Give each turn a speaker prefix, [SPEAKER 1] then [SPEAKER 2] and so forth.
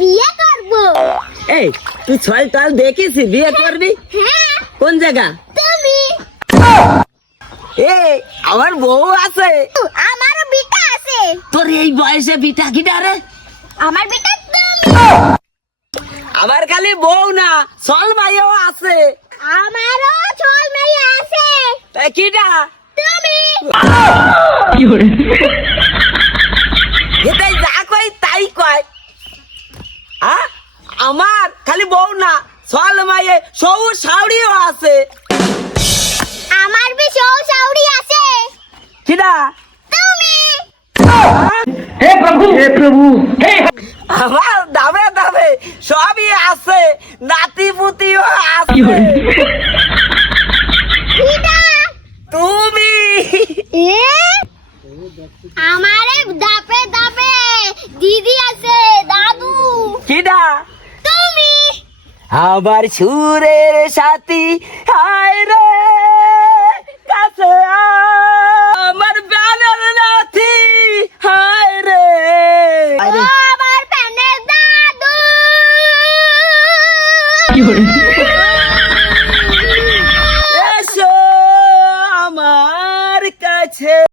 [SPEAKER 1] বিয়ে করব।
[SPEAKER 2] এই তুই ছয় তাল দেখিস বিয়ে করবি?
[SPEAKER 1] হ্যাঁ।
[SPEAKER 2] কোন জায়গা?
[SPEAKER 1] তুমি।
[SPEAKER 2] এ আমার বউ আছে।
[SPEAKER 1] আমার বিটা আছে।
[SPEAKER 2] তোর এই বয়সে বিটা কিটা রে?
[SPEAKER 1] আমার বিটা তুমি।
[SPEAKER 2] আমার খালি বউ না চল ভাইও আছে।
[SPEAKER 1] আমারও ছল মেয়ে আছে।
[SPEAKER 2] তাই কিটা
[SPEAKER 1] তুমি।
[SPEAKER 2] এটাই আমার খালি বউ না চল মাইয়ে সৌ সাউরিও আছে।
[SPEAKER 1] আমার বি সৌ সাউরি আছে।
[SPEAKER 2] কিটা
[SPEAKER 1] তুমি?
[SPEAKER 2] হে প্রভু হে প্রভু হে আমার দামে দামে সবই আছে নাতি পুতিও আছে তুমি?
[SPEAKER 1] এ? আমারে দাপে দাপে দিদি আছে দাদু
[SPEAKER 2] কিটা
[SPEAKER 1] তুমি
[SPEAKER 2] আমার সুরের সাথী হায় রে কাছে আমার প্রাণের নাথি হায় রে।
[SPEAKER 1] আমার প্যানের দাদু।
[SPEAKER 2] এসো আমার কাছে।